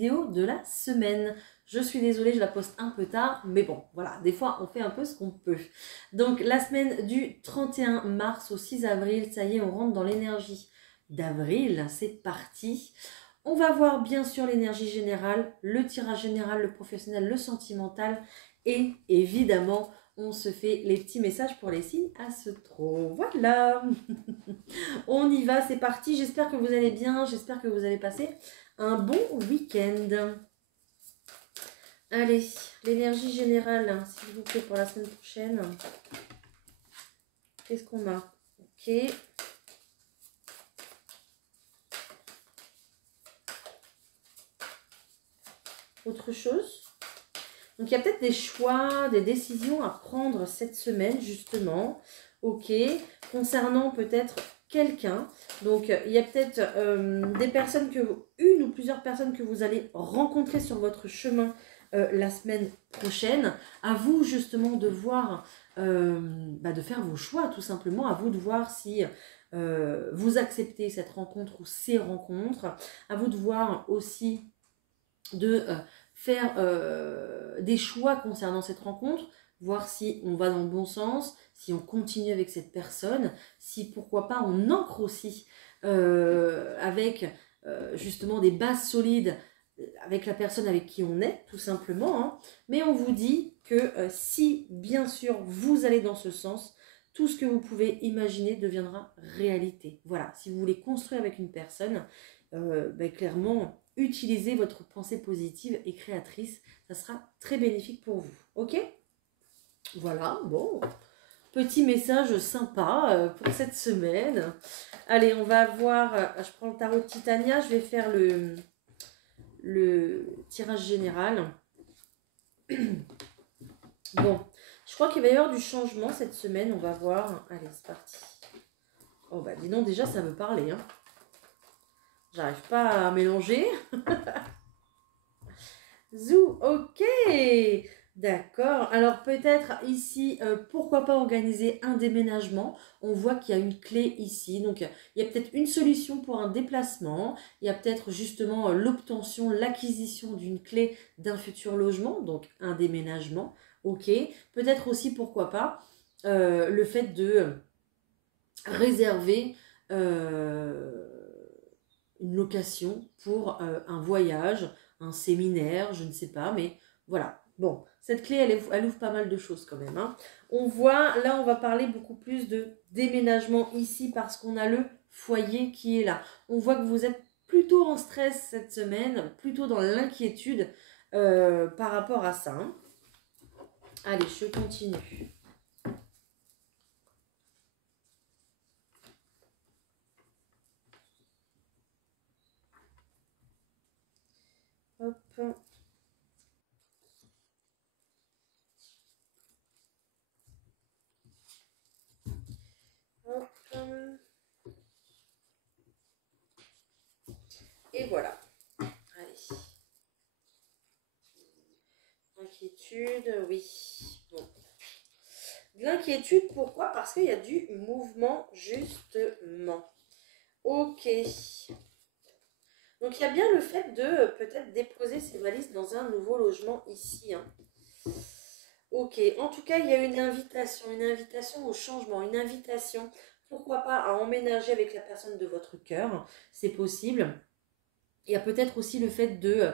vidéo de la semaine. Je suis désolée, je la poste un peu tard, mais bon, voilà, des fois on fait un peu ce qu'on peut. Donc la semaine du 31 mars au 6 avril, ça y est, on rentre dans l'énergie d'avril, c'est parti. On va voir bien sûr l'énergie générale, le tirage général, le professionnel, le sentimental et évidemment, on se fait les petits messages pour les signes astro. Voilà. On y va, c'est parti. J'espère que vous allez bien, j'espère que vous allez passer un bon week-end. Allez, l'énergie générale, s'il vous plaît, pour la semaine prochaine. Qu'est-ce qu'on a? Ok. Autre chose? Donc, il y a peut-être des choix, des décisions à prendre cette semaine, justement. Ok. Concernant peut-être quelqu'un. Donc, il y a peut-être des personnes une ou plusieurs personnes que vous allez rencontrer sur votre chemin la semaine prochaine. À vous, justement, de voir, de faire vos choix, tout simplement. À vous de voir si vous acceptez cette rencontre ou ces rencontres. À vous de voir aussi de faire des choix concernant cette rencontre, voir si on va dans le bon sens, si on continue avec cette personne, si pourquoi pas on ancre aussi avec justement des bases solides avec la personne avec qui on est, tout simplement. Hein. Mais on vous dit que si bien sûr vous allez dans ce sens, tout ce que vous pouvez imaginer deviendra réalité. Voilà, si vous voulez construire avec une personne, clairement, utilisez votre pensée positive et créatrice. Ça sera très bénéfique pour vous. Ok? Voilà, bon. Petit message sympa pour cette semaine. Allez, on va voir. Je prends le tarot de Titania. Je vais faire le tirage général. Bon, je crois qu'il va y avoir du changement cette semaine. On va voir. Allez, c'est parti. Oh bah dis donc, déjà ça veut parler. Hein. J'arrive pas à mélanger. Zou, ok. D'accord. Alors peut-être ici, pourquoi pas organiser un déménagement. On voit qu'il y a une clé ici. Donc il y a peut-être une solution pour un déplacement. Il y a peut-être justement l'obtention, l'acquisition d'une clé d'un futur logement. Donc un déménagement. Ok. Peut-être aussi, pourquoi pas, le fait de réserver une location pour un voyage, un séminaire, je ne sais pas, mais voilà. Bon, cette clé, elle ouvre pas mal de choses quand même. Hein. On voit, là, on va parler beaucoup plus de déménagement ici parce qu'on a le foyer qui est là. On voit que vous êtes plutôt en stress cette semaine, plutôt dans l'inquiétude par rapport à ça. Hein. Allez, je continue. Hop. Hop. Et voilà. Allez. Inquiétude, oui. Bon. De l'inquiétude, pourquoi? Parce qu'il y a du mouvement, justement. Ok. Donc, il y a bien le fait de peut-être déposer ses valises dans un nouveau logement ici. Hein. Ok. En tout cas, il y a une invitation au changement, une invitation, pourquoi pas, à emménager avec la personne de votre cœur. C'est possible. Il y a peut-être aussi le fait de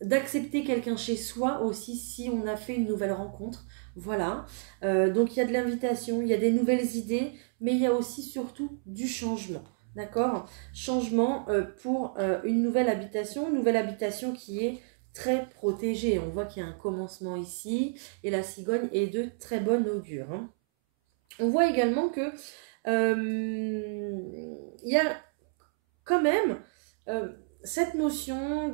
d'accepter quelqu'un chez soi aussi si on a fait une nouvelle rencontre. Voilà. Donc il y a de l'invitation, il y a des nouvelles idées, mais il y a aussi surtout du changement. D'accord? Changement pour une nouvelle habitation qui est très protégée. On voit qu'il y a un commencement ici et la cigogne est de très bonne augure. Hein. On voit également que il y a quand même cette notion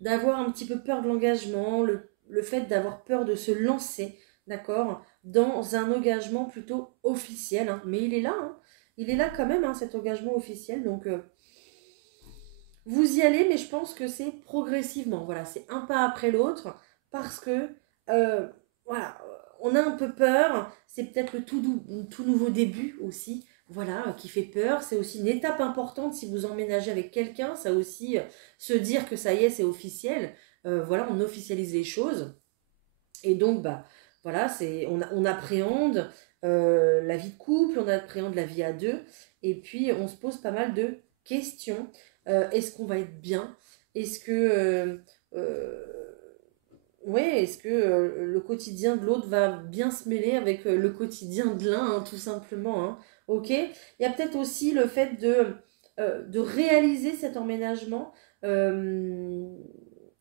d'avoir un petit peu peur de l'engagement, le fait d'avoir peur de se lancer, d'accord, dans un engagement plutôt officiel. Hein. Mais il est là, hein. Il est là quand même, hein, cet engagement officiel. Donc, vous y allez, mais je pense que c'est progressivement. Voilà, c'est un pas après l'autre parce que, voilà, on a un peu peur. C'est peut-être le tout nouveau début aussi. voilà, qui fait peur. C'est aussi une étape importante si vous emménagez avec quelqu'un. Ça aussi, se dire que ça y est, c'est officiel. Voilà, on officialise les choses. Et donc, bah, voilà, on appréhende la vie de couple, on appréhende la vie à deux. Et puis, on se pose pas mal de questions. Est-ce qu'on va être bien? Est-ce que... euh, ouais, est-ce que le quotidien de l'autre va bien se mêler avec le quotidien de l'un, hein, tout simplement, hein. Ok. Il y a peut-être aussi le fait de réaliser cet emménagement euh,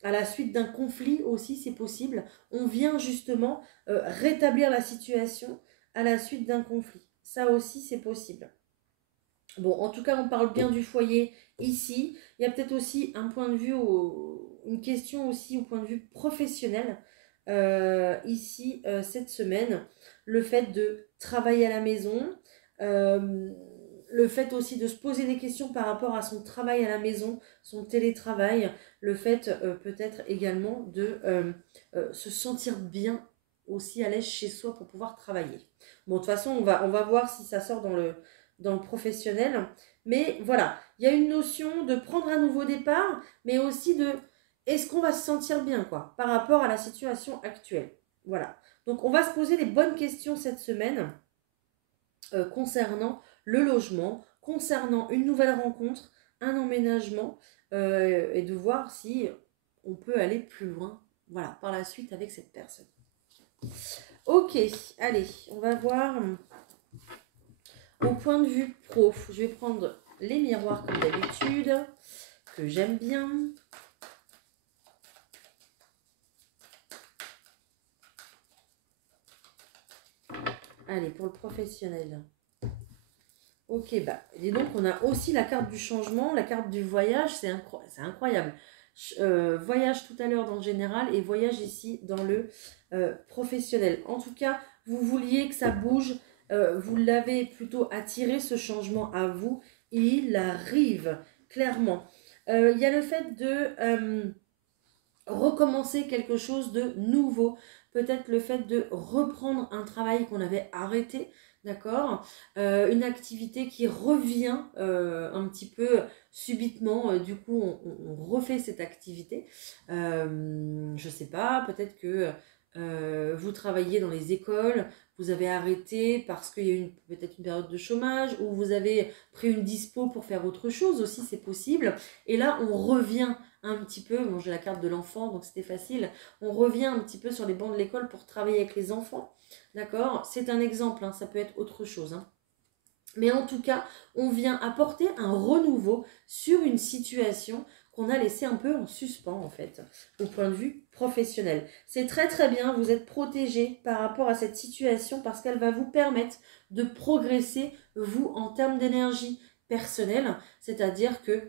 à la suite d'un conflit aussi, c'est possible. On vient justement rétablir la situation à la suite d'un conflit. Ça aussi, c'est possible. Bon, en tout cas, on parle bien du foyer ici. Il y a peut-être aussi un point de vue, une question aussi au point de vue professionnel ici cette semaine. Le fait de travailler à la maison, euh, le fait aussi de se poser des questions par rapport à son travail à la maison, son télétravail, le fait peut-être également de se sentir bien aussi à l'aise chez soi pour pouvoir travailler. Bon, de toute façon, on va voir si ça sort dans le professionnel. Mais voilà, il y a une notion de prendre un nouveau départ, mais aussi de est-ce qu'on va se sentir bien quoi, par rapport à la situation actuelle. Voilà. Donc on va se poser les bonnes questions cette semaine concernant le logement, concernant une nouvelle rencontre, un emménagement, et de voir si on peut aller plus loin, voilà, par la suite avec cette personne. Ok, allez, on va voir. Au point de vue pro, je vais prendre les miroirs comme d'habitude, que j'aime bien. Allez, pour le professionnel. Ok, bah, et donc on a aussi la carte du changement, la carte du voyage, c'est incroyable. Voyage tout à l'heure dans le général et voyage ici dans le professionnel. En tout cas, vous vouliez que ça bouge, vous l'avez plutôt attiré ce changement à vous et il arrive clairement. Il y a le fait de recommencer quelque chose de nouveau, peut-être le fait de reprendre un travail qu'on avait arrêté, d'accord, une activité qui revient un petit peu subitement, du coup on refait cette activité, je sais pas, peut-être que vous travaillez dans les écoles, vous avez arrêté parce qu'il y a eu peut-être une période de chômage, ou vous avez pris une dispo pour faire autre chose aussi, c'est possible, et là on revient un petit peu, bon j'ai la carte de l'enfant donc c'était facile, on revient un petit peu sur les bancs de l'école pour travailler avec les enfants, d'accord, c'est un exemple, hein, ça peut être autre chose, hein. Mais en tout cas, on vient apporter un renouveau sur une situation qu'on a laissée un peu en suspens en fait, au point de vue professionnel. C'est très très bien, vous êtes protégé par rapport à cette situation parce qu'elle va vous permettre de progresser, vous, en termes d'énergie personnelle, c'est-à-dire que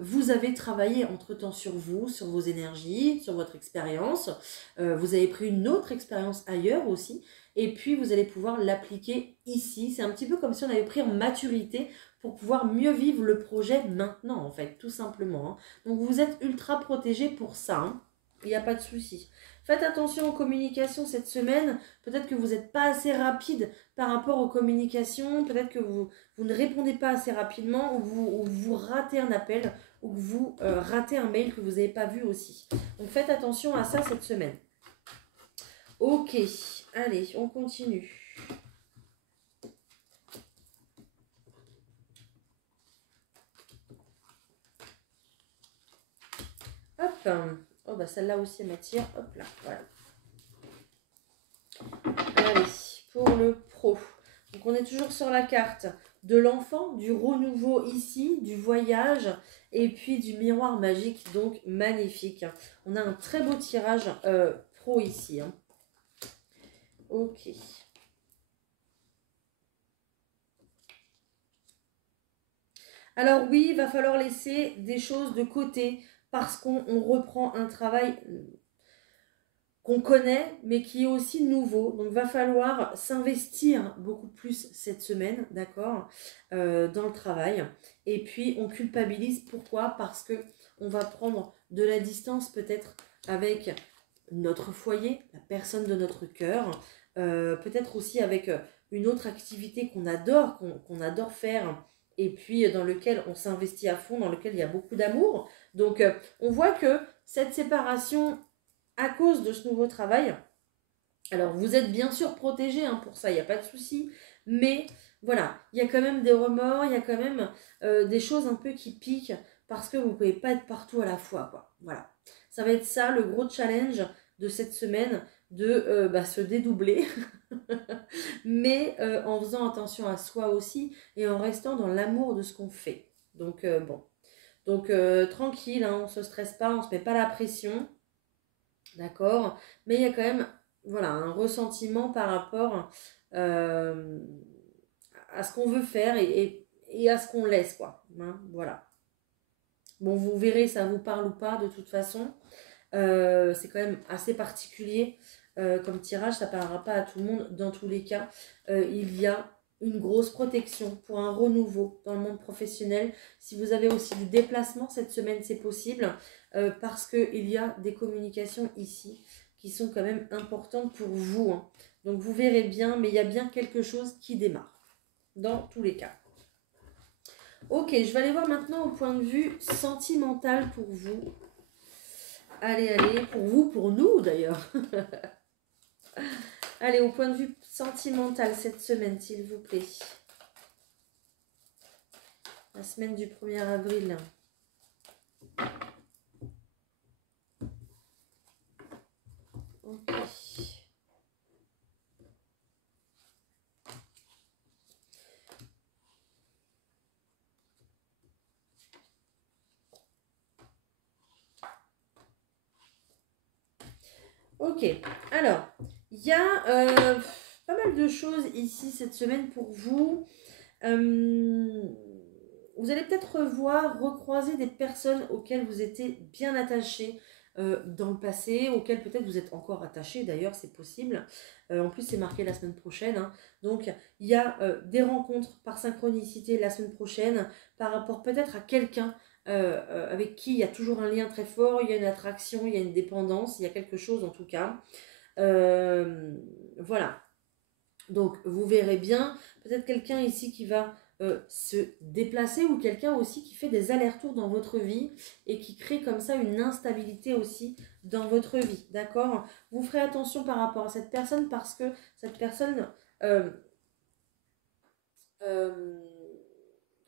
vous avez travaillé entre-temps sur vous, sur vos énergies, sur votre expérience, vous avez pris une autre expérience ailleurs aussi, et puis vous allez pouvoir l'appliquer ici. C'est un petit peu comme si on avait pris en maturité pour pouvoir mieux vivre le projet maintenant, en fait, tout simplement, hein. Donc vous êtes ultra protégé pour ça, hein. Il n'y a pas de souci. Faites attention aux communications cette semaine. Peut-être que vous n'êtes pas assez rapide par rapport aux communications. Peut-être que vous ne répondez pas assez rapidement, ou vous ratez un appel, ou que vous ratez un mail que vous n'avez pas vu aussi. Donc faites attention à ça cette semaine. Ok, allez, on continue. Hop, oh bah celle-là aussi elle m'attire, hop là, voilà. Allez, pour le pro. Donc on est toujours sur la carte de l'enfant, du renouveau ici, du voyage, et puis du miroir magique, donc magnifique. On a un très beau tirage pro ici, hein. Ok. Alors oui, il va falloir laisser des choses de côté parce qu'on reprend un travail qu'on connaît, mais qui est aussi nouveau. Donc, va falloir s'investir beaucoup plus cette semaine, d'accord, dans le travail. Et puis, on culpabilise. Pourquoi? Parce que on va prendre de la distance peut-être avec notre foyer, la personne de notre cœur, peut-être aussi avec une autre activité qu'on adore, qu'on adore faire, et puis dans lequel on s'investit à fond, dans lequel il y a beaucoup d'amour. Donc on voit que cette séparation, à cause de ce nouveau travail, alors vous êtes bien sûr protégé hein, pour ça, il n'y a pas de souci, mais voilà, il y a quand même des remords, il y a quand même des choses un peu qui piquent, parce que vous ne pouvez pas être partout à la fois, quoi. Voilà, ça va être ça le gros challenge de cette semaine, de se dédoubler, mais en faisant attention à soi aussi, et en restant dans l'amour de ce qu'on fait. Donc bon, donc tranquille, hein, on ne se stresse pas, on ne se met pas la pression, d'accord, mais il y a quand même voilà, un ressentiment par rapport euh, à ce qu'on veut faire et à ce qu'on laisse, quoi. Hein, voilà. Bon, vous verrez, ça vous parle ou pas, de toute façon. C'est quand même assez particulier comme tirage, ça ne parlera pas à tout le monde. Dans tous les cas, il y a une grosse protection pour un renouveau dans le monde professionnel. Si vous avez aussi du déplacement cette semaine, c'est possible parce qu'il y a des communications ici qui sont quand même importantes pour vous. Hein. Donc vous verrez bien, mais il y a bien quelque chose qui démarre dans tous les cas. Ok, je vais aller voir maintenant au point de vue sentimental pour vous. Allez, allez, pour vous, pour nous d'ailleurs. Allez, au point de vue sentimental cette semaine, s'il vous plaît. La semaine du 1er avril. Ok. Ok, alors, il y a pas mal de choses ici cette semaine pour vous. Vous allez peut-être revoir, recroiser des personnes auxquelles vous étiez bien attachés dans le passé, auxquelles peut-être vous êtes encore attachés d'ailleurs, c'est possible. En plus, c'est marqué la semaine prochaine. Hein. Donc, il y a des rencontres par synchronicité la semaine prochaine par rapport peut-être à quelqu'un avec qui il y a toujours un lien très fort, il y a une attraction, il y a une dépendance, il y a quelque chose en tout cas. Voilà. Donc, vous verrez bien, peut-être quelqu'un ici qui va se déplacer ou quelqu'un aussi qui fait des allers-retours dans votre vie et qui crée comme ça une instabilité aussi dans votre vie, d'accord? Vous ferez attention par rapport à cette personne parce que cette personne euh,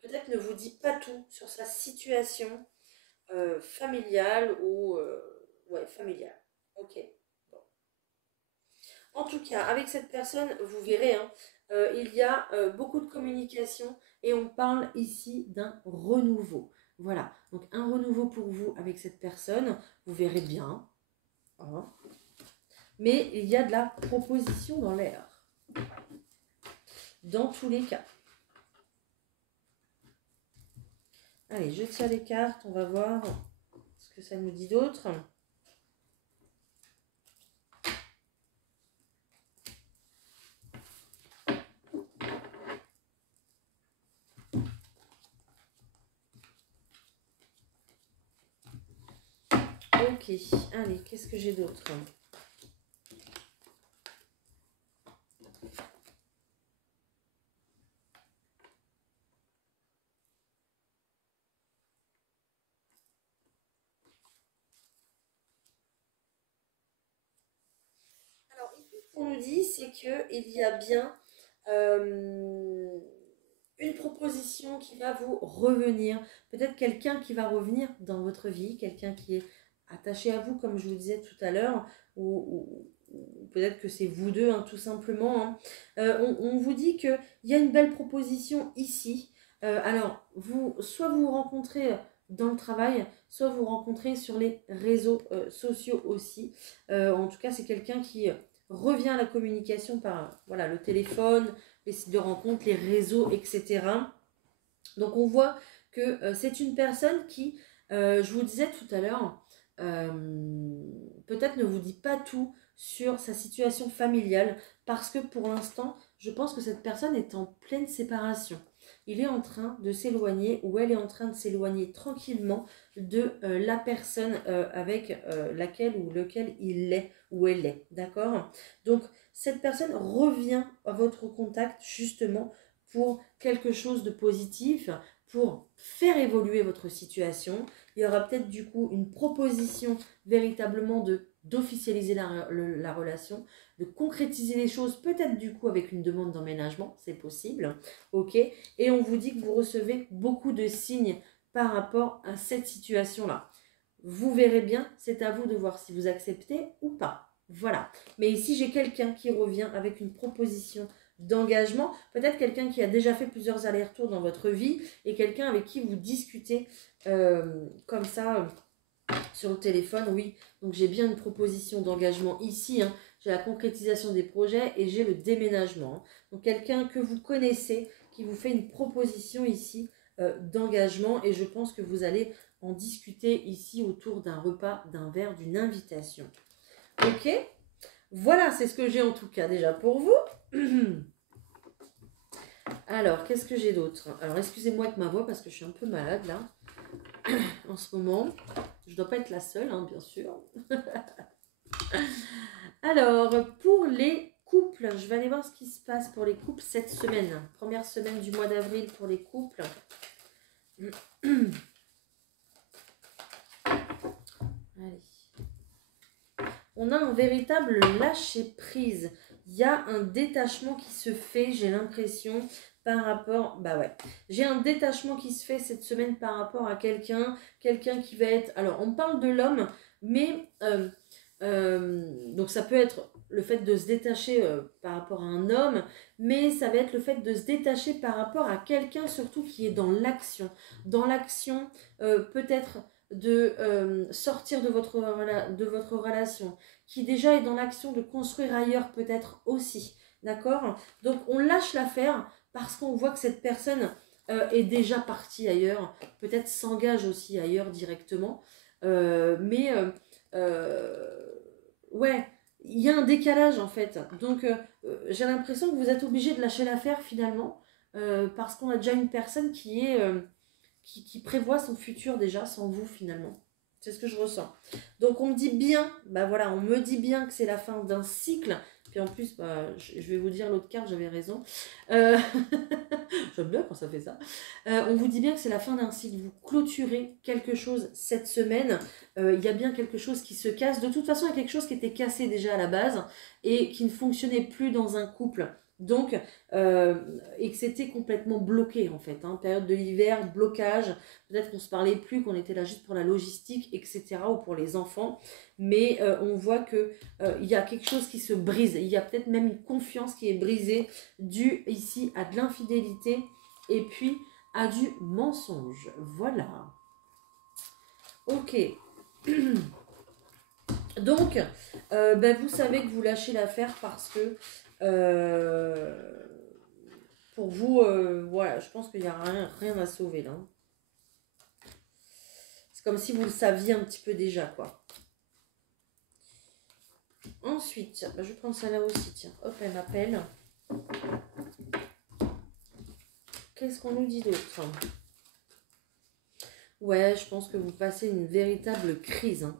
peut-être ne vous dit pas tout sur sa situation familiale ou ouais, familiale. Ok. Bon. En tout cas, avec cette personne, vous verrez, hein, il y a beaucoup de communication et on parle ici d'un renouveau. Voilà, donc un renouveau pour vous avec cette personne, vous verrez bien. Hein. Mais il y a de la proposition dans l'air. Dans tous les cas. Allez, je tire les cartes, on va voir ce que ça nous dit d'autre. Ok, allez, qu'est-ce que j'ai d'autre? Alors ici, ce qu'on nous dit, c'est qu'il y a bien une proposition qui va vous revenir. Peut-être quelqu'un qui va revenir dans votre vie, quelqu'un qui est attaché à vous, comme je vous disais tout à l'heure, ou peut-être que c'est vous deux, hein, tout simplement. Hein. On vous dit qu'il y a une belle proposition ici. Alors, soit vous vous rencontrez dans le travail, soit vous rencontrez sur les réseaux sociaux aussi. En tout cas, c'est quelqu'un qui revient à la communication par voilà, le téléphone, les sites de rencontres, les réseaux, etc. Donc on voit que c'est une personne qui, je vous disais tout à l'heure, peut-être ne vous dit pas tout sur sa situation familiale parce que pour l'instant, je pense que cette personne est en pleine séparation. Il est en train de s'éloigner ou elle est en train de s'éloigner tranquillement de la personne avec laquelle ou lequel il est ou elle est. D'accord? Donc, cette personne revient à votre contact justement pour quelque chose de positif, pour faire évoluer votre situation. Il y aura peut-être du coup une proposition véritablement d'officialiser la relation, de concrétiser les choses, peut-être du coup avec une demande d'emménagement, c'est possible, ok. Et on vous dit que vous recevez beaucoup de signes par rapport à cette situation-là. Vous verrez bien, c'est à vous de voir si vous acceptez ou pas. Voilà. Mais ici, j'ai quelqu'un qui revient avec une proposition d'engagement. Peut-être quelqu'un qui a déjà fait plusieurs allers-retours dans votre vie et quelqu'un avec qui vous discutez comme ça sur le téléphone. Oui, donc j'ai bien une proposition d'engagement ici. Hein. J'ai la concrétisation des projets et j'ai le déménagement. Hein. Donc quelqu'un que vous connaissez qui vous fait une proposition ici d'engagement et je pense que vous allez en discuter ici autour d'un repas, d'un verre, d'une invitation. Ok, voilà, c'est ce que j'ai en tout cas déjà pour vous. Alors, qu'est-ce que j'ai d'autre? Alors, excusez-moi avec ma voix parce que je suis un peu malade là, en ce moment. Je ne dois pas être la seule, hein, bien sûr. Alors, pour les couples, je vais aller voir ce qui se passe pour les couples cette semaine. Première semaine du mois d'avril pour les couples. Allez. On a un véritable lâcher-prise. Il y a un détachement qui se fait, j'ai l'impression, par rapport... Bah ouais, j'ai un détachement qui se fait cette semaine par rapport à quelqu'un qui va être... Alors, on parle de l'homme, mais... donc, ça peut être le fait de se détacher par rapport à un homme, mais ça va être le fait de se détacher par rapport à quelqu'un surtout qui est dans l'action. Dans l'action, peut-être de sortir de votre relation, qui déjà est dans l'action de construire ailleurs peut-être aussi, d'accord? Donc on lâche l'affaire parce qu'on voit que cette personne est déjà partie ailleurs, peut-être s'engage aussi ailleurs directement, ouais, il y a un décalage en fait, donc j'ai l'impression que vous êtes obligé de lâcher l'affaire finalement, parce qu'on a déjà une personne qui est... qui prévoit son futur déjà sans vous finalement. C'est ce que je ressens. Donc on me dit bien, bah voilà, on me dit bien que c'est la fin d'un cycle. Puis en plus, bah, je vais vous dire l'autre carte, j'avais raison. J'aime bien quand ça fait ça. On vous dit bien que c'est la fin d'un cycle. Vous clôturez quelque chose cette semaine. Il y a bien quelque chose qui se casse. De toute façon, il y a quelque chose qui était cassé déjà à la base et qui ne fonctionnait plus dans un couple. Donc, et que c'était complètement bloqué en fait, hein, période de l'hiver, blocage, peut-être qu'on se parlait plus, qu'on était là juste pour la logistique, etc. ou pour les enfants, mais on voit que il y a quelque chose qui se brise, il y a peut-être même une confiance qui est brisée, due ici à de l'infidélité et puis à du mensonge, voilà. Ok. Donc, vous savez que vous lâchez l'affaire parce que pour vous, voilà, je pense qu'il n'y a rien à sauver là. C'est comme si vous le saviez un petit peu déjà, quoi. Ensuite, je vais prendre ça là aussi, tiens. Hop, elle m'appelle. Qu'est-ce qu'on nous dit d'autre? Ouais, je pense que vous passez une véritable crise. Hein.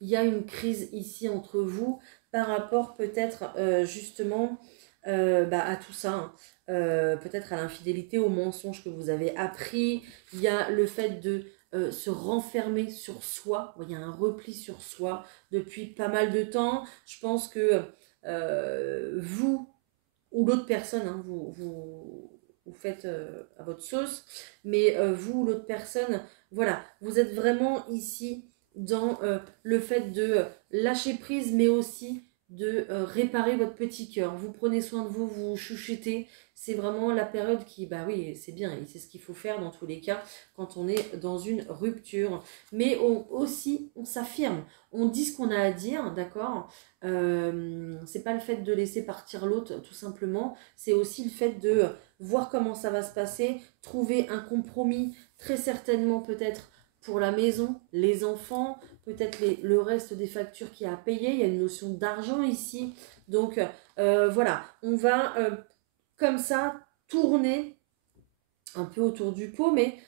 Il y a une crise ici entre vous par rapport peut-être justement à tout ça. Hein. Peut-être à l'infidélité, au mensonge que vous avez appris. Il y a le fait de se renfermer sur soi. Il y a un repli sur soi depuis pas mal de temps. Je pense que vous ou l'autre personne, hein, vous faites à votre sauce, mais vous ou l'autre personne, voilà, vous êtes vraiment ici dans le fait de lâcher prise, mais aussi de réparer votre petit cœur. Vous prenez soin de vous, vous chouchoutez. C'est vraiment la période qui, bah oui, c'est bien, et c'est ce qu'il faut faire dans tous les cas quand on est dans une rupture. Mais aussi, on s'affirme, on dit ce qu'on a à dire, d'accord. C'est pas le fait de laisser partir l'autre, tout simplement. C'est aussi le fait de voir comment ça va se passer, trouver un compromis, très certainement peut-être pour la maison, les enfants, peut-être le reste des factures qu'il y a à payer. Il y a une notion d'argent ici. Donc voilà, on va comme ça tourner un peu autour du pot, mais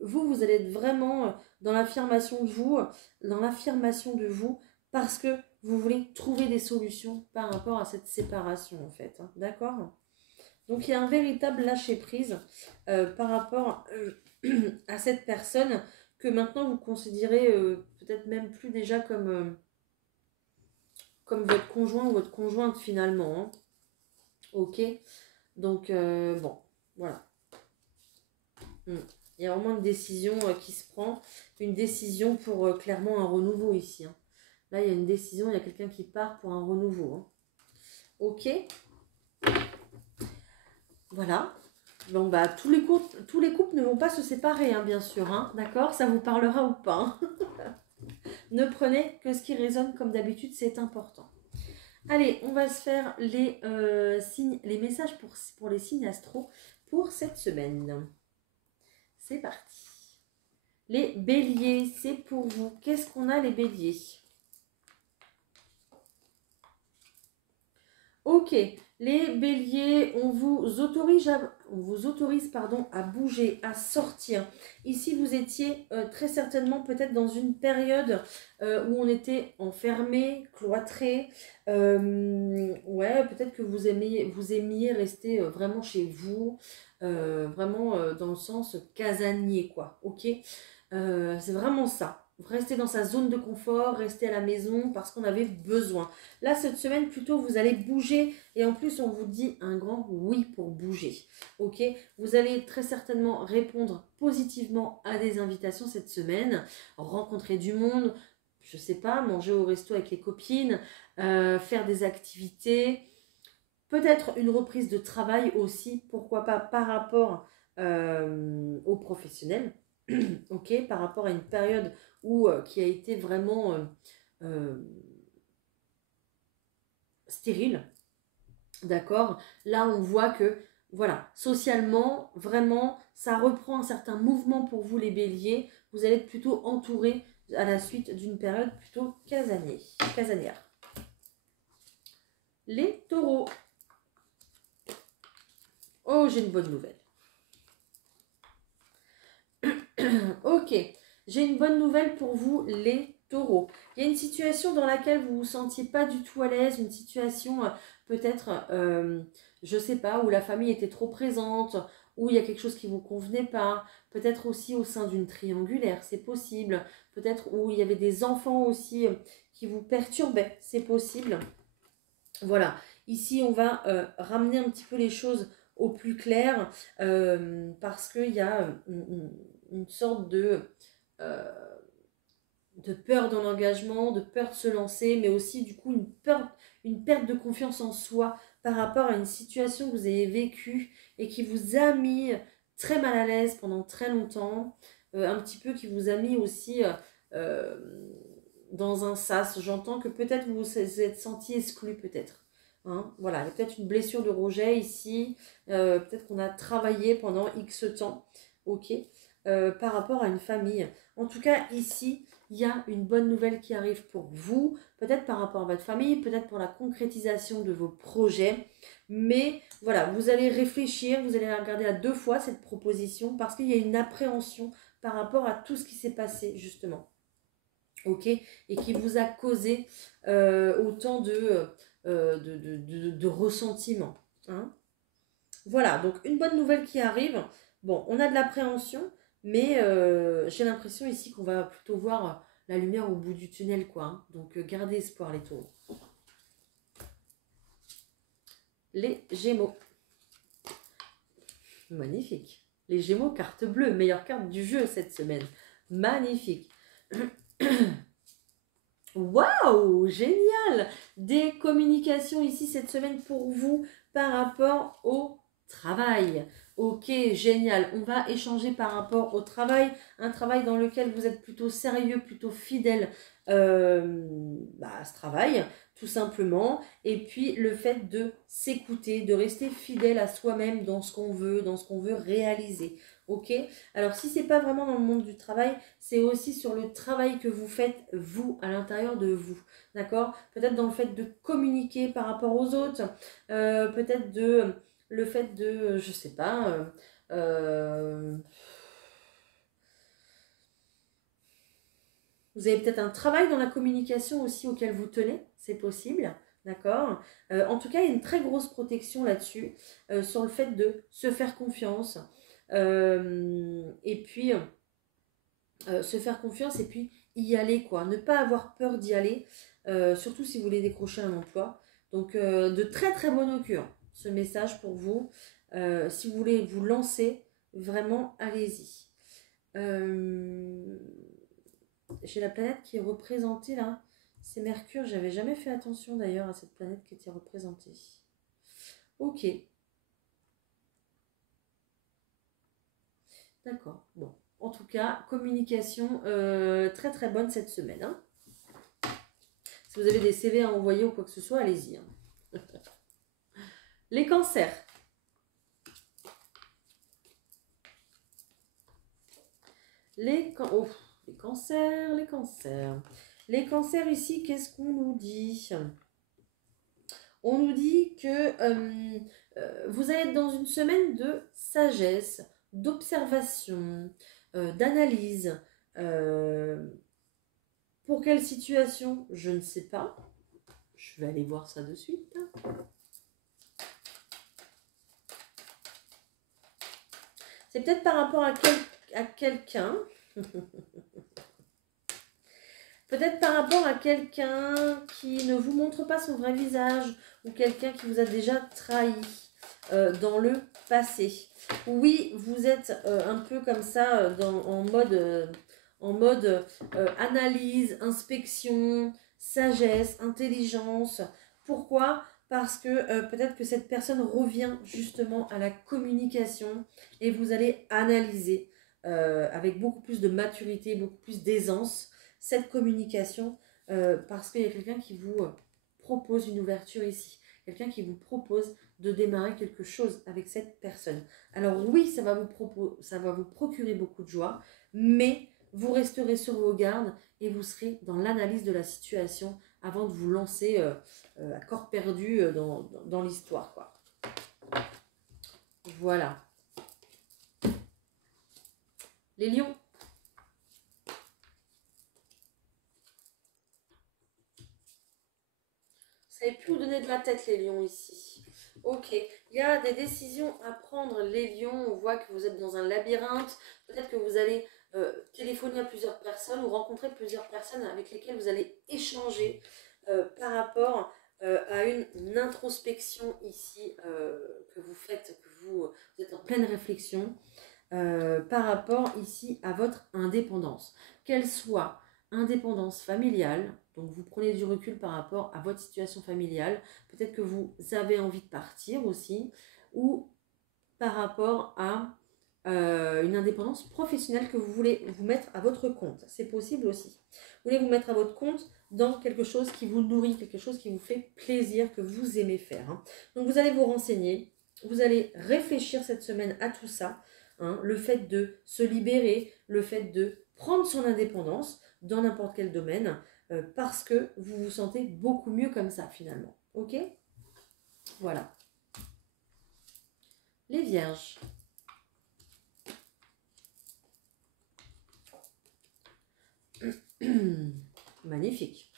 vous allez être vraiment dans l'affirmation de vous, parce que vous voulez trouver des solutions par rapport à cette séparation en fait, hein, d'accord? Donc il y a un véritable lâcher-prise par rapport à cette personne que maintenant vous considérez peut-être même plus déjà comme votre conjoint ou votre conjointe finalement, hein. Ok, donc bon, voilà. Il y a vraiment une décision qui se prend, une décision pour clairement un renouveau ici, hein. Là, il y a une décision, il y a quelqu'un qui part pour un renouveau, hein. Ok, voilà. Bon, bah, tous les couples ne vont pas se séparer, hein, bien sûr, hein, d'accord? Ça vous parlera ou pas, hein. Ne prenez que ce qui résonne comme d'habitude, c'est important. Allez, on va se faire les signes, les messages pour les signes astro pour cette semaine. C'est parti. Les béliers, c'est pour vous. Qu'est-ce qu'on a les béliers? Ok, les béliers, on vous autorise à bouger, à sortir. Ici, vous étiez très certainement peut-être dans une période où on était enfermé, cloîtré. Ouais, peut-être que vous aimiez rester vraiment chez vous, vraiment dans le sens casanier, quoi. Ok, c'est vraiment ça. Rester dans sa zone de confort, rester à la maison parce qu'on avait besoin. Là, cette semaine, plutôt, vous allez bouger et en plus, on vous dit un grand oui pour bouger. Ok, vous allez très certainement répondre positivement à des invitations cette semaine, rencontrer du monde, je sais pas, manger au resto avec les copines, faire des activités, peut-être une reprise de travail aussi, pourquoi pas par rapport aux professionnels. Ok, par rapport à une période qui a été vraiment euh, stérile, d'accord? Là, on voit que, voilà, socialement, vraiment, ça reprend un certain mouvement pour vous, les béliers. Vous allez être plutôt entouré à la suite d'une période plutôt casanière. Les taureaux. Oh, j'ai une bonne nouvelle. Ok, j'ai une bonne nouvelle pour vous, les taureaux. Il y a une situation dans laquelle vous ne vous sentiez pas du tout à l'aise, une situation peut-être, je ne sais pas, où la famille était trop présente, où il y a quelque chose qui ne vous convenait pas, peut-être aussi au sein d'une triangulaire, c'est possible, peut-être où il y avait des enfants aussi qui vous perturbaient, c'est possible. Voilà, ici on va ramener un petit peu les choses au plus clair parce qu'il y a une sorte euh, de peur dans l'engagement, de peur de se lancer, mais aussi du coup une perte de confiance en soi par rapport à une situation que vous avez vécue et qui vous a mis très mal à l'aise pendant très longtemps, un petit peu qui vous a mis aussi euh, dans un sas. J'entends que peut-être vous vous êtes senti exclu peut-être. Hein, voilà, il y a peut-être une blessure de rejet ici, peut-être qu'on a travaillé pendant X temps, ok, par rapport à une famille. En tout cas, ici, il y a une bonne nouvelle qui arrive pour vous, peut-être par rapport à votre famille, peut-être pour la concrétisation de vos projets. Mais voilà, vous allez réfléchir, vous allez la regarder à deux fois cette proposition parce qu'il y a une appréhension par rapport à tout ce qui s'est passé justement. Ok, et qui vous a causé autant de ressentiment. Hein. Voilà, donc une bonne nouvelle qui arrive. Bon, on a de l'appréhension, mais j'ai l'impression ici qu'on va plutôt voir la lumière au bout du tunnel, quoi. Hein. Donc gardez espoir, les taureaux. Les Gémeaux. Magnifique. Les Gémeaux, carte bleue, meilleure carte du jeu cette semaine. Magnifique. Waouh, génial! Des communications ici cette semaine pour vous par rapport au travail. Ok, génial. On va échanger par rapport au travail, un travail dans lequel vous êtes plutôt sérieux, plutôt fidèle à ce travail, tout simplement. Et puis le fait de s'écouter, de rester fidèle à soi-même dans ce qu'on veut réaliser. Ok, alors si c'est pas vraiment dans le monde du travail, c'est aussi sur le travail que vous faites vous à l'intérieur de vous, d'accord? Peut-être dans le fait de communiquer par rapport aux autres, peut-être le fait de, je sais pas, euh, Vous avez peut-être un travail dans la communication aussi auquel vous tenez, c'est possible, d'accord. En tout cas, il y a une très grosse protection là-dessus, sur le fait de se faire confiance. Et puis, se faire confiance et puis y aller, quoi. Ne pas avoir peur d'y aller, surtout si vous voulez décrocher un emploi. Donc, de très très bon augure, ce message pour vous. Si vous voulez vous lancer, vraiment, allez-y. J'ai la planète qui est représentée là. C'est Mercure. J'avais jamais fait attention d'ailleurs à cette planète qui était représentée. Ok. D'accord. Bon. En tout cas, communication très très bonne cette semaine. Hein. Si vous avez des CV à envoyer ou quoi que ce soit, allez-y. Hein. Les cancers. Les cancers, les cancers. Les cancers ici, qu'est-ce qu'on nous dit? On nous dit que vous allez être dans une semaine de sagesse, d'observation, d'analyse. Pour quelle situation? Je ne sais pas. Je vais aller voir ça de suite. C'est peut-être par rapport à quelqu'un. Peut-être par rapport à quelqu'un qui ne vous montre pas son vrai visage ou quelqu'un qui vous a déjà trahi dans le passé. Oui, vous êtes un peu comme ça en mode analyse, inspection, sagesse, intelligence. Pourquoi? Parce que peut-être que cette personne revient justement à la communication et vous allez analyser avec beaucoup plus de maturité, beaucoup plus d'aisance cette communication parce qu'il y a quelqu'un qui vous propose une ouverture ici. Quelqu'un qui vous propose de démarrer quelque chose avec cette personne. Alors oui, ça va vous procurer beaucoup de joie, mais vous resterez sur vos gardes et vous serez dans l'analyse de la situation avant de vous lancer à corps perdu dans l'histoire, quoi. Voilà. Les lions. Vous savez plus où donner de la tête, les lions, ici. Ok, il y a des décisions à prendre, les lions. On voit que vous êtes dans un labyrinthe. Peut-être que vous allez téléphoner à plusieurs personnes ou rencontrer plusieurs personnes avec lesquelles vous allez échanger par rapport à une introspection ici que vous faites, que vous êtes en pleine réflexion par rapport ici à votre indépendance. Qu'elle soit indépendance familiale, donc vous prenez du recul par rapport à votre situation familiale, peut-être que vous avez envie de partir aussi, ou par rapport à une indépendance professionnelle que vous voulez vous mettre à votre compte. C'est possible aussi. Vous voulez vous mettre à votre compte dans quelque chose qui vous nourrit, quelque chose qui vous fait plaisir, que vous aimez faire. Hein. Donc vous allez vous renseigner, vous allez réfléchir cette semaine à tout ça, hein, le fait de se libérer, le fait de prendre son indépendance dans n'importe quel domaine, parce que vous vous sentez beaucoup mieux comme ça finalement. Ok? Voilà. Les vierges. Magnifique.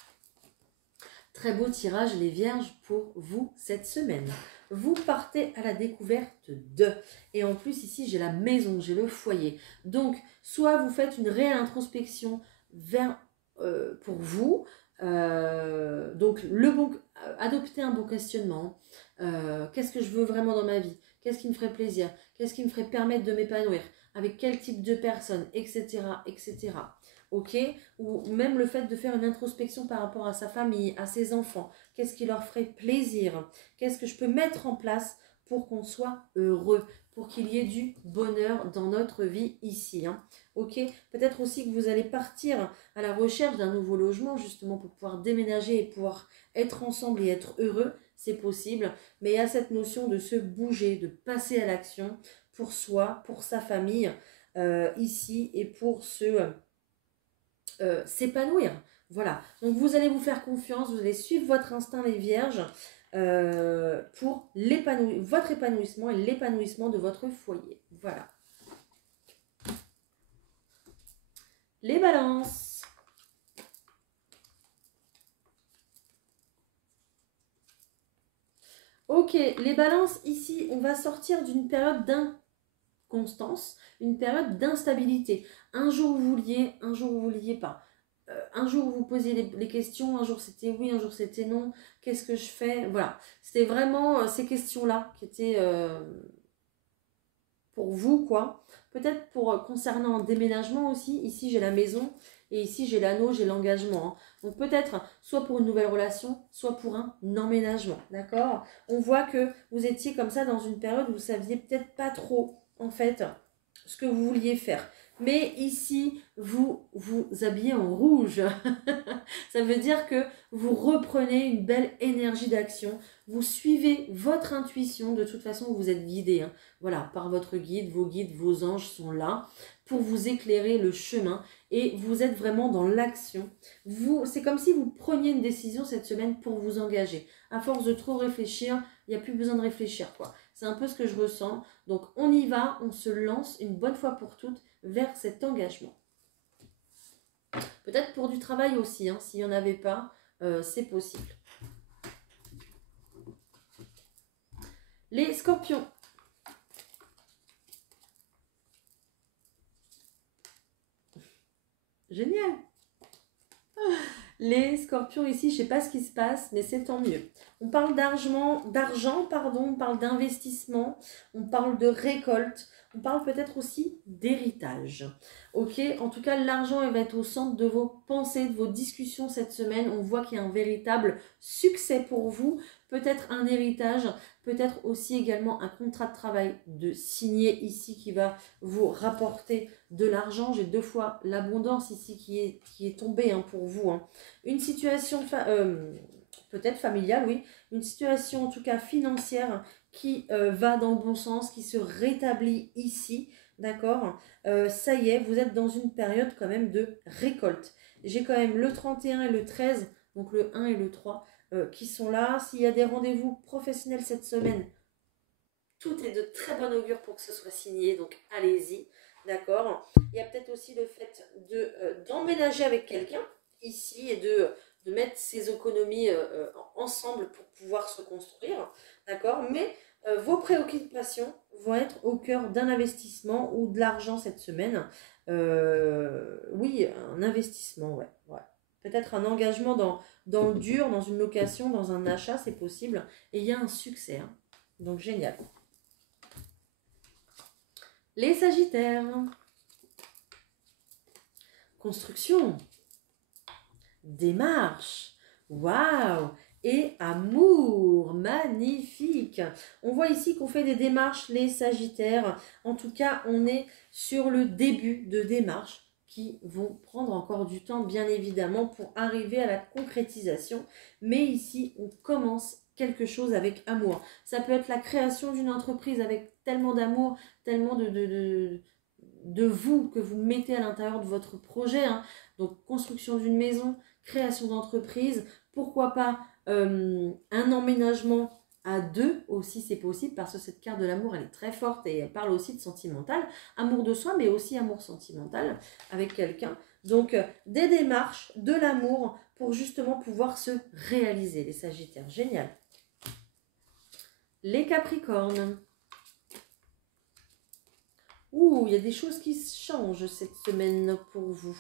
Très beau tirage, les vierges, pour vous cette semaine. Vous partez à la découverte de. Et en plus, ici, j'ai la maison, j'ai le foyer. Donc, soit vous faites une réelle introspection pour vous. Donc, adopter un bon questionnement. Qu'est-ce que je veux vraiment dans ma vie? Qu'est-ce qui me ferait plaisir? Qu'est-ce qui me ferait permettre de m'épanouir? Avec quel type de personne? Etc. etc. Ok, ou même le fait de faire une introspection par rapport à sa famille, à ses enfants, qu'est-ce qui leur ferait plaisir, qu'est-ce que je peux mettre en place pour qu'on soit heureux, pour qu'il y ait du bonheur dans notre vie ici. Hein. Ok, peut-être aussi que vous allez partir à la recherche d'un nouveau logement justement pour pouvoir déménager et pouvoir être ensemble et être heureux, c'est possible, mais il y a cette notion de se bouger, de passer à l'action pour soi, pour sa famille ici et pour s'épanouir. Voilà. Donc vous allez vous faire confiance, vous allez suivre votre instinct les vierges pour votre épanouissement et l'épanouissement de votre foyer. Voilà. Les balances. Ok, les balances, ici, on va sortir d'une période d'inconstance, une période d'instabilité. Un jour vous vouliez, un jour vous vouliez pas. Un jour vous posiez les questions, un jour c'était oui, un jour c'était non. Qu'est-ce que je fais? Voilà, c'était vraiment ces questions-là qui étaient pour vous, quoi. Peut-être pour concernant un déménagement aussi. Ici, j'ai la maison et ici, j'ai l'anneau, j'ai l'engagement, hein. Donc peut-être soit pour une nouvelle relation, soit pour un emménagement, d'accord? On voit que vous étiez comme ça dans une période où vous saviez peut-être pas trop, en fait, ce que vous vouliez faire. Mais ici, vous vous habillez en rouge. Ça veut dire que vous reprenez une belle énergie d'action. Vous suivez votre intuition. De toute façon, vous êtes guidé, hein. Voilà, par votre guide, vos anges sont là pour vous éclairer le chemin et vous êtes vraiment dans l'action. C'est comme si vous preniez une décision cette semaine pour vous engager. À force de trop réfléchir, il n'y a plus besoin de réfléchir, quoi. C'est un peu ce que je ressens. Donc on y va, on se lance une bonne fois pour toutes vers cet engagement. Peut-être pour du travail aussi, hein, s'il n'y en avait pas, c'est possible. Les scorpions. Génial. Les scorpions ici, je ne sais pas ce qui se passe, mais c'est tant mieux. On parle d'argent, on parle d'investissement, on parle de récolte, on parle peut-être aussi d'héritage. Ok, en tout cas, l'argent va être au centre de vos pensées, de vos discussions cette semaine. On voit qu'il y a un véritable succès pour vous. Peut-être un héritage, peut-être aussi également un contrat de travail de signer ici qui va vous rapporter de l'argent. J'ai 2 fois l'abondance ici qui est tombée, hein, pour vous, hein. Une situation peut-être familiale, oui, une situation en tout cas financière qui va dans le bon sens, qui se rétablit ici, d'accord. Ça y est, vous êtes dans une période quand même de récolte. J'ai quand même le 31 et le 13, donc le 1 et le 3, qui sont là. S'il y a des rendez-vous professionnels cette semaine, tout est de très bon augure pour que ce soit signé, donc allez-y, d'accord. Il y a peut-être aussi le fait d'emménager avec quelqu'un ici et de mettre ses économies ensemble pour pouvoir se construire, d'accord. Mais vos préoccupations vont être au cœur d'un investissement ou de l'argent cette semaine. Oui, un investissement, ouais, ouais. Peut-être un engagement dans le dur, dans une location, dans un achat, c'est possible. Et il y a un succès, hein. Donc génial. Les Sagittaires. Construction. Démarche. Waouh. Et amour. Magnifique. On voit ici qu'on fait des démarches, les Sagittaires. En tout cas, on est sur le début de démarches qui vont prendre encore du temps, bien évidemment, pour arriver à la concrétisation. Mais ici, on commence quelque chose avec amour. Ça peut être la création d'une entreprise avec tellement d'amour, tellement de vous que vous mettez à l'intérieur de votre projet, hein. Donc, construction d'une maison, création d'entreprise, pourquoi pas un emménagement à 2 aussi, c'est possible, parce que cette carte de l'amour, elle est très forte et elle parle aussi de sentimental, amour de soi, mais aussi amour sentimental avec quelqu'un. Donc, des démarches, de l'amour pour justement pouvoir se réaliser, les Sagittaires. Génial. Les Capricornes. Ouh, il y a des choses qui changent cette semaine pour vous.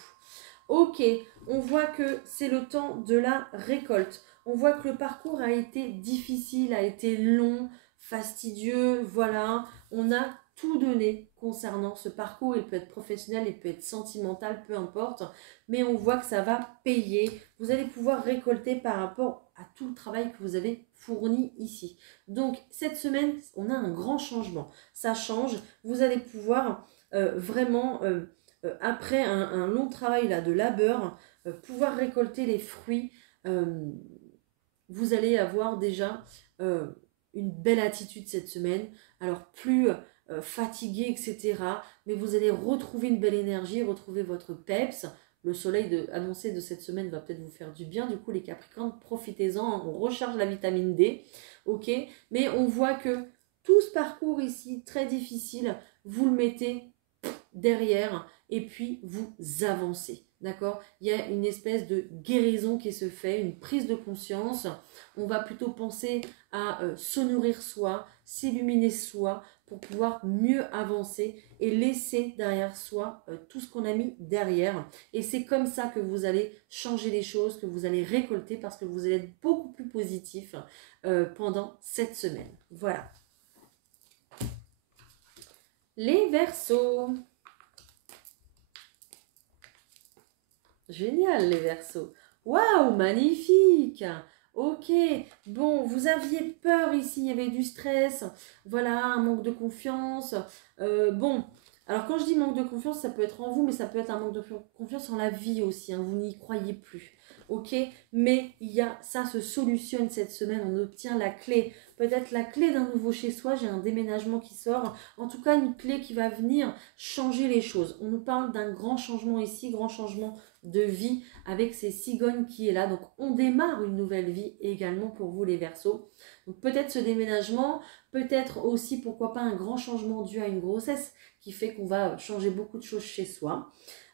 Ok, on voit que c'est le temps de la récolte. On voit que le parcours a été difficile, a été long, fastidieux. Voilà, on a tout donné concernant ce parcours. Il peut être professionnel, il peut être sentimental, peu importe. Mais on voit que ça va payer. Vous allez pouvoir récolter par rapport à tout le travail que vous avez fourni ici. Donc, cette semaine, on a un grand changement. Ça change. Vous allez pouvoir vraiment... après un long travail là, de labeur, pouvoir récolter les fruits, vous allez avoir déjà une belle attitude cette semaine. Alors plus fatigué, etc. Mais vous allez retrouver une belle énergie, retrouver votre peps. Le soleil annoncé de cette semaine va peut-être vous faire du bien. Du coup, les Capricornes, profitez-en. On recharge la vitamine D. Ok. Mais on voit que tout ce parcours ici, très difficile, vous le mettez derrière et puis vous avancez. d'accord? Il y a une espèce de guérison qui se fait, une prise de conscience. On va plutôt penser à se nourrir soi, s'illuminer soi, pour pouvoir mieux avancer et laisser derrière soi tout ce qu'on a mis derrière. Et c'est comme ça que vous allez changer les choses, que vous allez récolter parce que vous allez être beaucoup plus positif pendant cette semaine. Voilà. Les Verseaux. Génial les Verseaux. Waouh, magnifique. Ok, bon, vous aviez peur ici, il y avait du stress, voilà, un manque de confiance. Bon, alors quand je dis manque de confiance, ça peut être en vous, mais ça peut être un manque de confiance en la vie aussi, hein, vous n'y croyez plus. Ok, mais ça se solutionne cette semaine, on obtient la clé. Peut-être la clé d'un nouveau chez soi, j'ai un déménagement qui sort. En tout cas, une clé qui va venir changer les choses. On nous parle d'un grand changement ici, grand changement de vie avec ces cigognes qui est là. Donc, on démarre une nouvelle vie également pour vous les Verseaux. Donc, peut-être ce déménagement, peut-être aussi, pourquoi pas, un grand changement dû à une grossesse qui fait qu'on va changer beaucoup de choses chez soi.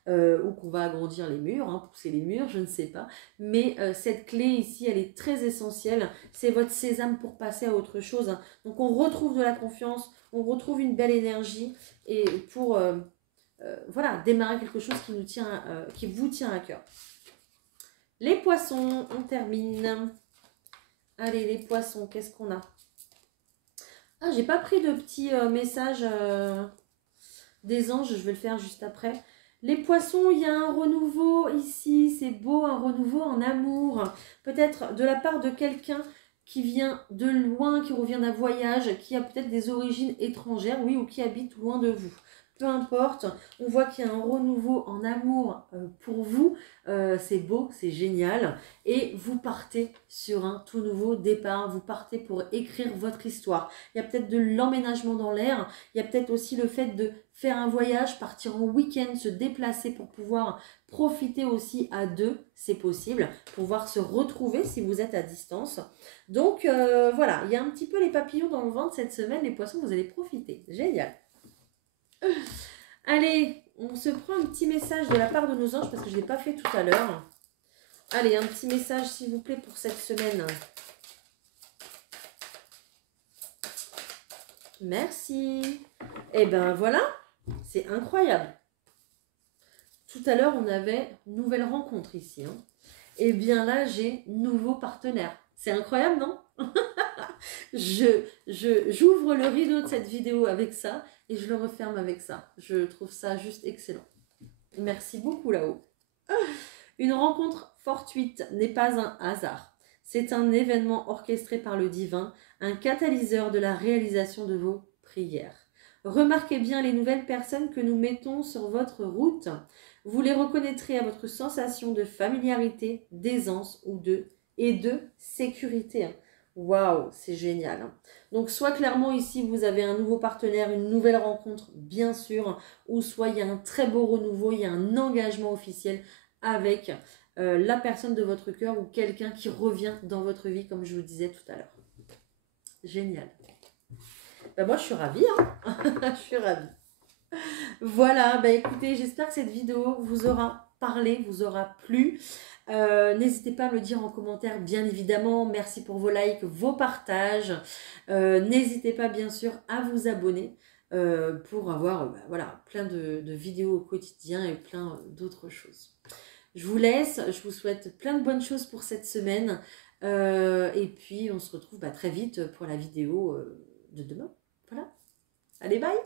Ou qu'on va agrandir les murs, hein, pousser les murs, je ne sais pas. Mais cette clé ici, elle est très essentielle. C'est votre sésame pour passer à autre chose. Hein. Donc, on retrouve de la confiance, on retrouve une belle énergie et pour voilà, démarrer quelque chose qui nous tient, qui vous tient à cœur. Les poissons, on termine. Allez, les poissons, qu'est-ce qu'on a? Ah, j'ai pas pris de petit message des anges, je vais le faire juste après. Les poissons, il y a un renouveau ici, c'est beau, un renouveau en amour. Peut-être de la part de quelqu'un qui vient de loin, qui revient d'un voyage, qui a peut-être des origines étrangères, oui, ou qui habite loin de vous. Peu importe, on voit qu'il y a un renouveau en amour pour vous, c'est beau, c'est génial, et vous partez sur un tout nouveau départ, vous partez pour écrire votre histoire. Il y a peut-être de l'emménagement dans l'air, il y a peut-être aussi le fait de faire un voyage, partir en week-end, se déplacer pour pouvoir profiter aussi à deux, c'est possible, pouvoir se retrouver si vous êtes à distance. Donc voilà, il y a un petit peu les papillons dans le ventre cette semaine, les poissons, vous allez profiter, génial. Allez, on se prend un petit message de la part de nos anges parce que je ne l'ai pas fait tout à l'heure. Allez, un petit message s'il vous plaît pour cette semaine. Merci. Et ben voilà, c'est incroyable. Tout à l'heure, on avait nouvelle rencontre ici. Hein. Et bien là, j'ai nouveau partenaire. C'est incroyable, non? J'ouvre le rideau de cette vidéo avec ça et je le referme avec ça. Je trouve ça juste excellent. Merci beaucoup là-haut. Une rencontre fortuite n'est pas un hasard. C'est un événement orchestré par le divin, un catalyseur de la réalisation de vos prières. Remarquez bien les nouvelles personnes que nous mettons sur votre route. Vous les reconnaîtrez à votre sensation de familiarité, d'aisance ou de sécurité. Waouh, c'est génial. Donc, soit clairement ici, vous avez un nouveau partenaire, une nouvelle rencontre, bien sûr, ou soit il y a un très beau renouveau, il y a un engagement officiel avec la personne de votre cœur ou quelqu'un qui revient dans votre vie, comme je vous disais tout à l'heure. Génial. Ben moi, je suis ravie. Hein. Je suis ravie. Voilà, ben écoutez, j'espère que cette vidéo vous aura parlé, vous aura plu. N'hésitez pas à me le dire en commentaire, bien évidemment. Merci pour vos likes, vos partages. N'hésitez pas, bien sûr, à vous abonner pour avoir voilà, plein de vidéos au quotidien et plein d'autres choses. Je vous laisse, je vous souhaite plein de bonnes choses pour cette semaine. Et puis, on se retrouve très vite pour la vidéo de demain. Voilà. Allez, bye!